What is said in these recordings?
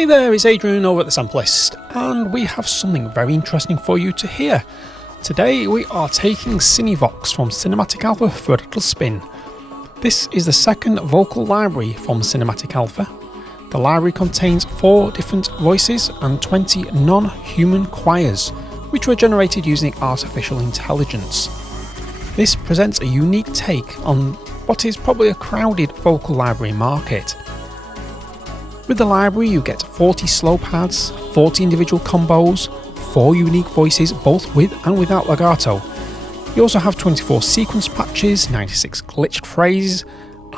Hey there, it's Adrian over at the Sampleist, and we have something very interesting for you to hear. Today we are taking Cinevox from Cinematic Alpha for a little spin. This is the second vocal library from Cinematic Alpha. The library contains 4 different voices and 20 non-human choirs, which were generated using artificial intelligence. This presents a unique take on what is probably a crowded vocal library market. With the library you get 40 slow pads, 40 individual combos, 4 unique voices both with and without legato. You also have 24 sequence patches, 96 glitched phrases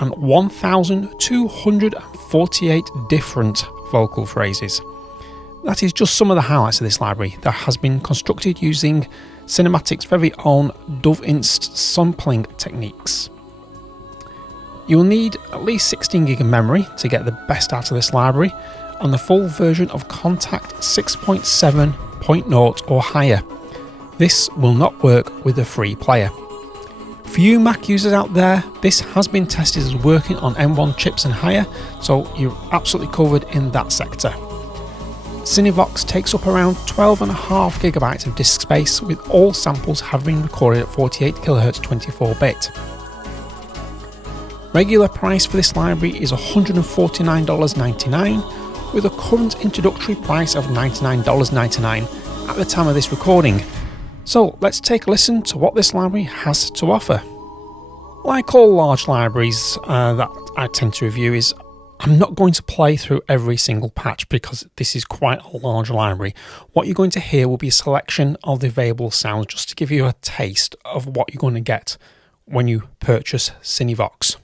and 1,248 different vocal phrases. That is just some of the highlights of this library that has been constructed using Cinematic's very own Dove-Inst sampling techniques. You will need at least 16 gig of memory to get the best out of this library on the full version of Contact 6.7.0 or higher. This will not work with a free player. For you Mac users out there, this has been tested as working on M1 chips and higher, so you're absolutely covered in that sector. Cinevox takes up around 12.5 gigabytes of disk space, with all samples having been recorded at 48 kHz 24-bit. Regular price for this library is $149.99, with a current introductory price of $99.99 at the time of this recording. So let's take a listen to what this library has to offer. Like all large libraries that I tend to review, I'm not going to play through every single patch because this is quite a large library. What you're going to hear will be a selection of the available sounds just to give you a taste of what you're going to get when you purchase Cinevox.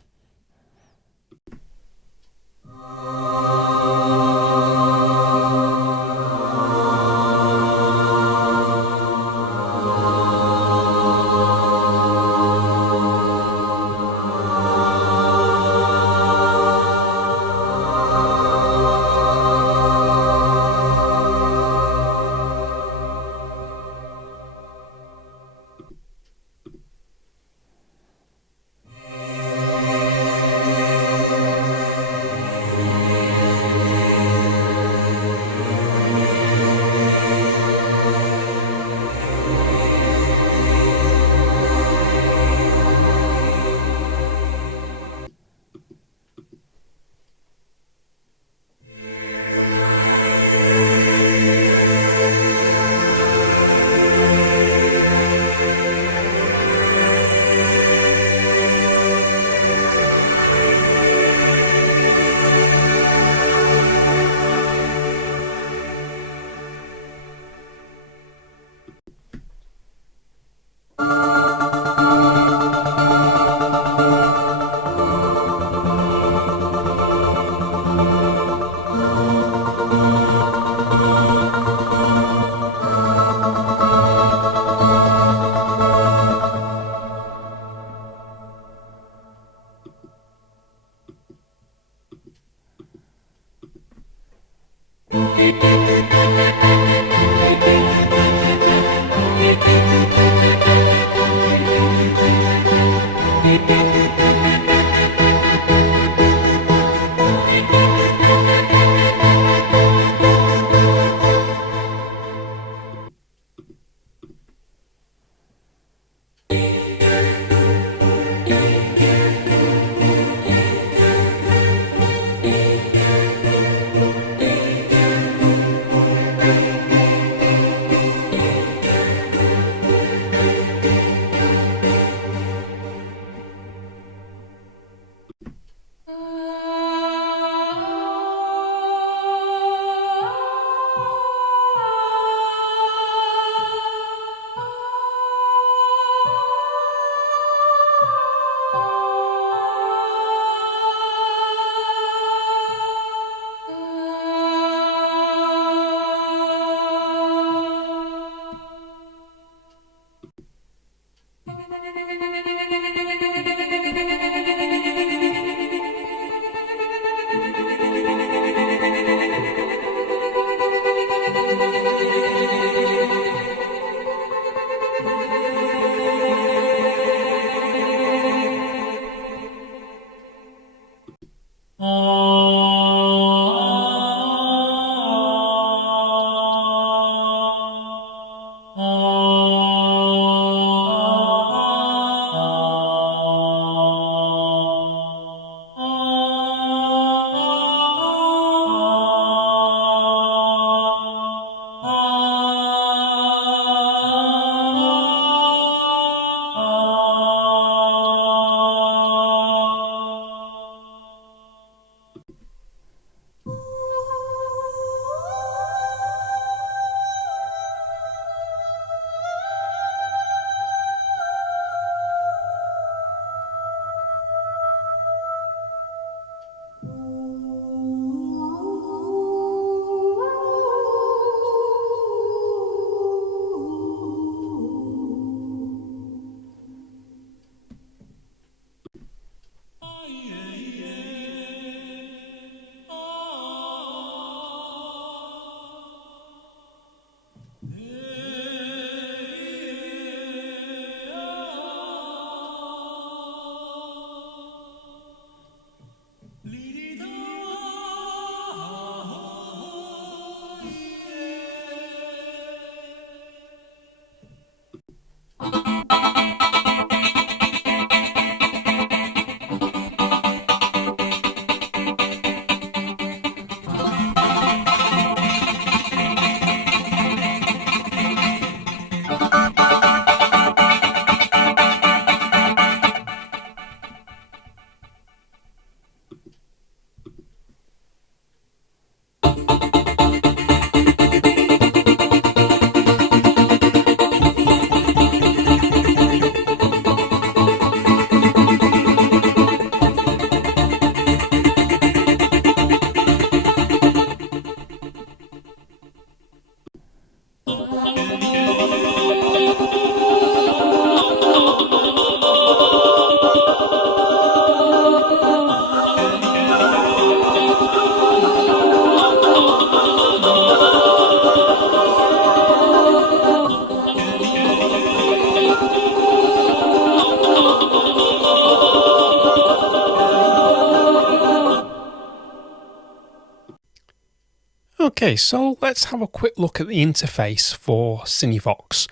Okay, so let's have a quick look at the interface for Cinevox.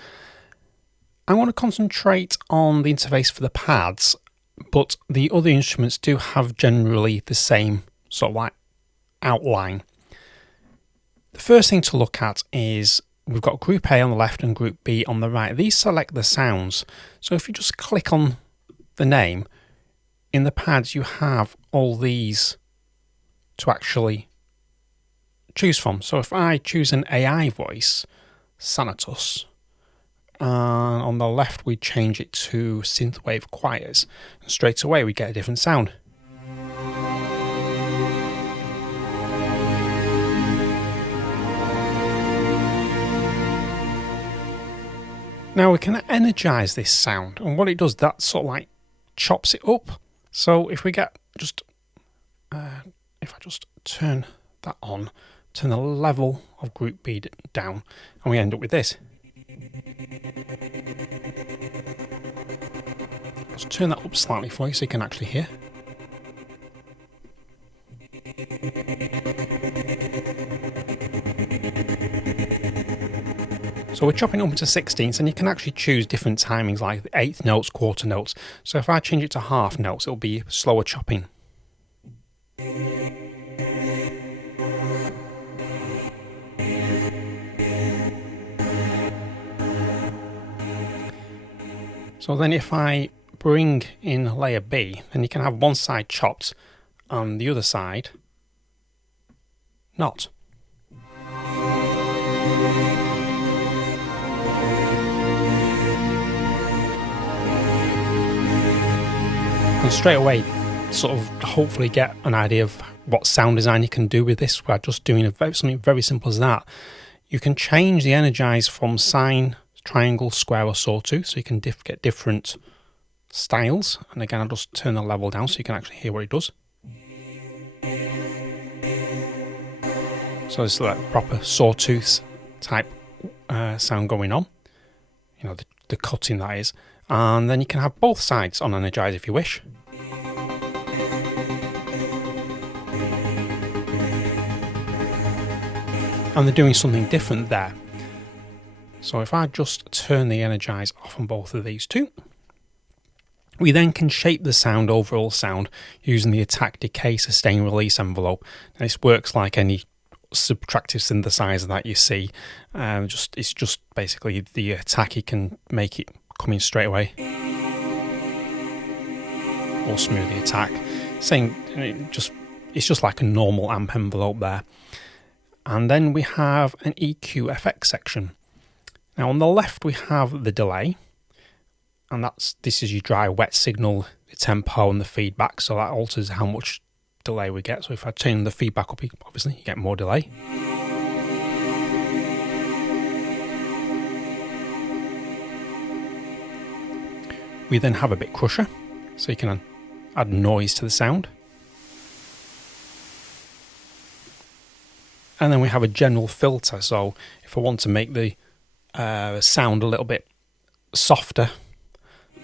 I want to concentrate on the interface for the pads, but the other instruments do have generally the same sort of like outline. The first thing to look at is we've got Group A on the left and Group B on the right. These select the sounds. So if you just click on the name, in the pads you have all these to actually choose from. So if I choose an AI voice, Sanatus, on the left we change it to synthwave choirs, and straight away we get a different sound. Now we can energize this sound, and what it does, that sort of like chops it up. So if we get just if I just turn that on, turn the level of Group B down, and we end up with this. Let's turn that up slightly for you so you can actually hear. So we're chopping it up into 16ths, and you can actually choose different timings like the eighth notes, quarter notes. So if I change it to half notes, it'll be slower chopping. So then if I bring in layer B, then you can have one side chopped and the other side not. And straight away sort of hopefully get an idea of what sound design you can do with this by just doing something very simple as that. You can change the energize from sine, triangle, square or sawtooth, so you can get different styles. And again, I'll just turn the level down so you can actually hear what it does. So it's like proper sawtooth type sound going on, you know, the cutting that is. And then you can have both sides on energize if you wish. And they're doing something different there. So if I just turn the energize off on both of these two, we then can shape the sound, overall sound, using the attack, decay, sustain, release envelope. And this works like any subtractive synthesizer that you see. It's just basically the attack, you can make it come in straight away, or smooth the attack. It's just like a normal amp envelope there. And then we have an EQ FX section. Now on the left we have the delay, and this is your dry wet signal, the tempo and the feedback, so that alters how much delay we get. So if I turn the feedback up, obviously you get more delay. We then have a bit crusher, so you can add noise to the sound. And then we have a general filter, so if I want to make the sound a little bit softer,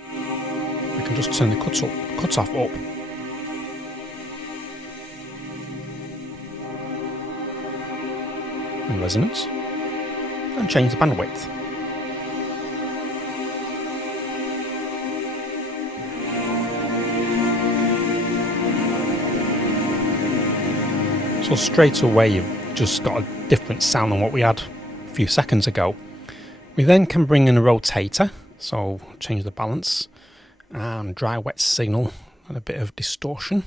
I can just turn the cutoff up. And resonance, and change the bandwidth. So straight away you've just got a different sound than what we had a few seconds ago. We then can bring in a rotator, so change the balance, and dry wet signal and a bit of distortion.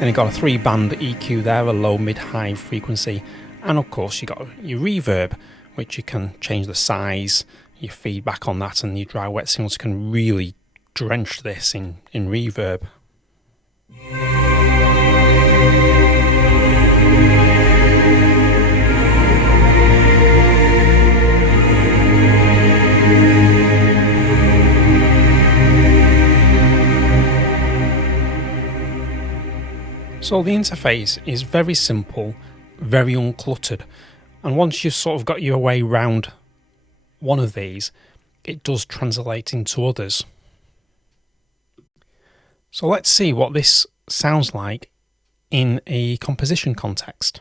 Then you've got a 3-band EQ there, a low, mid, high frequency, and of course you've got your reverb, which you can change the size, your feedback on that, and your dry wet signals can really drench this in reverb. So the interface is very simple, very uncluttered, and once you've sort of got your way around one of these, it does translate into others. So let's see what this sounds like in a composition context.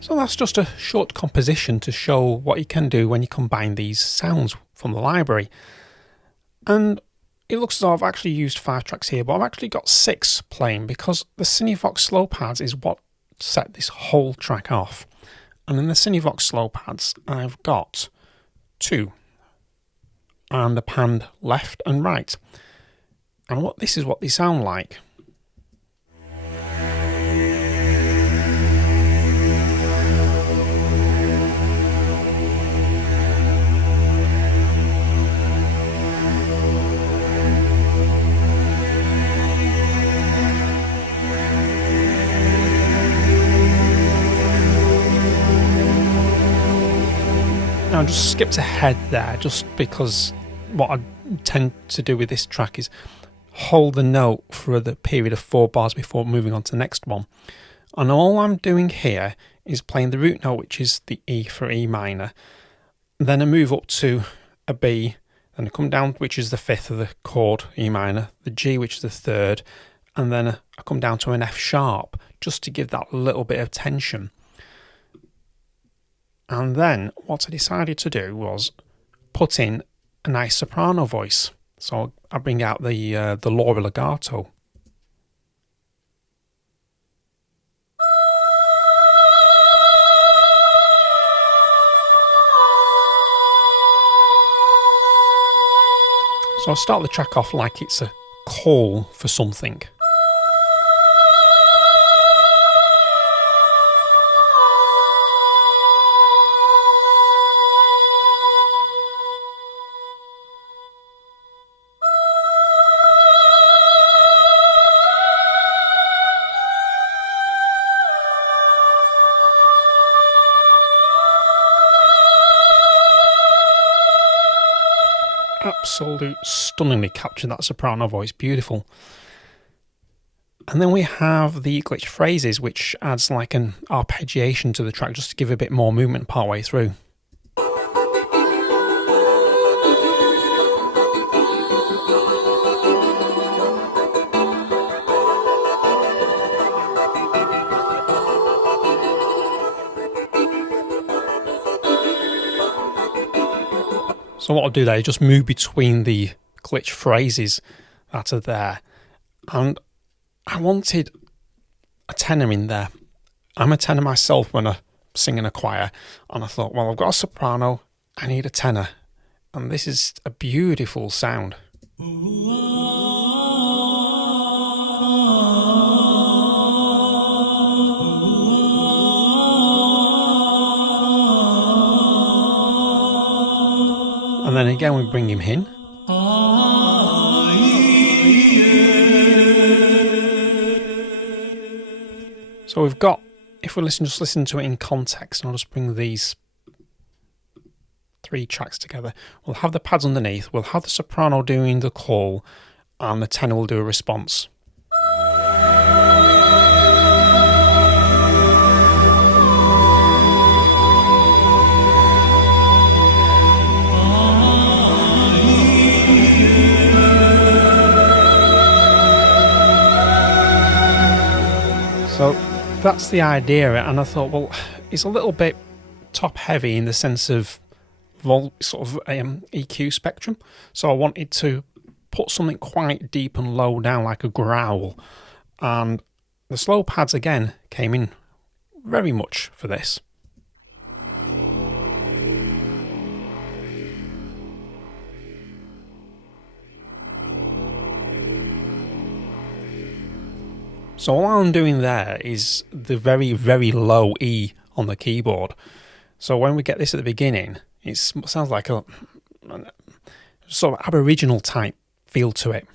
So that's just a short composition to show what you can do when you combine these sounds from the library. And it looks as though I've actually used 5 tracks here, but I've actually got 6 playing because the Cinevox slow pads is what set this whole track off. And in the Cinevox slow pads, I've got 2, and the panned left and right. And this is what they sound like. Now I just skipped ahead there just because what I tend to do with this track is hold the note for the period of 4 bars before moving on to the next one. And all I'm doing here is playing the root note, which is the E for E minor. Then I move up to a B, then I come down, which is the 5th of the chord, E minor, the G, which is the 3rd, and then I come down to an F sharp, just to give that little bit of tension. And then what I decided to do was put in a nice soprano voice. So I bring out the Laura legato. So I'll start the track off like it's a call for something. Absolute stunningly captured that soprano voice, beautiful. And then we have the glitch phrases, which adds like an arpeggiation to the track just to give a bit more movement part way through. So what I'll do there is just move between the glitch phrases that are there. And I wanted a tenor in there. I'm a tenor myself when I sing in a choir. And I thought, well, I've got a soprano, I need a tenor. And this is a beautiful sound. And then again we bring him in. So we've got, if we just listen to it in context, and I'll just bring these 3 tracks together. We'll have the pads underneath, we'll have the soprano doing the call, and the tenor will do a response. So that's the idea, and I thought, well, it's a little bit top heavy in the sense of sort of EQ spectrum. So I wanted to put something quite deep and low down, like a growl. And the slow pads again came in very much for this. So all I'm doing there is the very, very low E on the keyboard. So when we get this at the beginning, it sounds like a sort of Aboriginal type feel to it.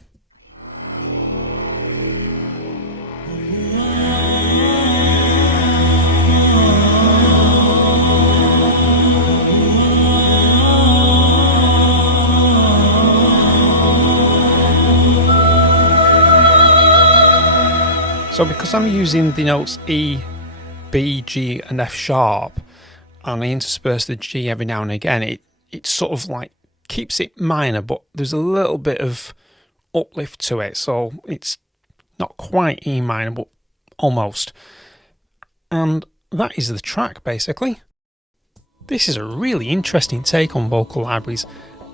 So because I'm using the notes E, B, G and F sharp, and I intersperse the G every now and again, it sort of like keeps it minor, but there's a little bit of uplift to it, so it's not quite E minor, but almost. And that is the track, basically. This is a really interesting take on vocal libraries,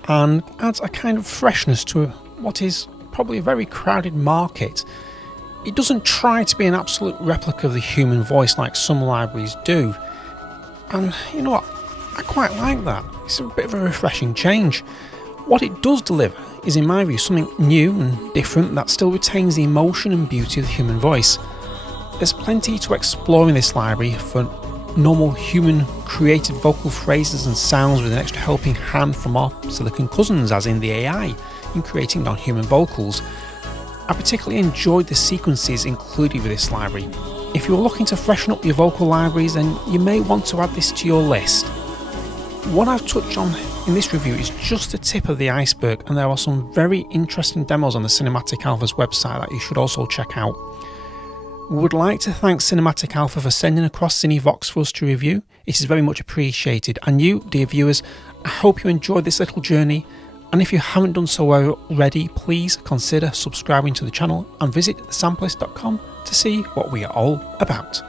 and adds a kind of freshness to what is probably a very crowded market. It doesn't try to be an absolute replica of the human voice like some libraries do. And you know what? I quite like that. It's a bit of a refreshing change. What it does deliver is in my view something new and different that still retains the emotion and beauty of the human voice. There's plenty to explore in this library for normal human created vocal phrases and sounds, with an extra helping hand from our silicon cousins, as in the AI, in creating non-human vocals. I particularly enjoyed the sequences included with this library. If you're looking to freshen up your vocal libraries, then you may want to add this to your list. What I've touched on in this review is just the tip of the iceberg, and there are some very interesting demos on the Cinematic Alpha's website that you should also check out. We would like to thank Cinematic Alpha for sending across Cinevox for us to review. It is very much appreciated. And you, dear viewers, I hope you enjoyed this little journey. And if you haven't done so already, please consider subscribing to the channel and visit thesampleist.com to see what we are all about.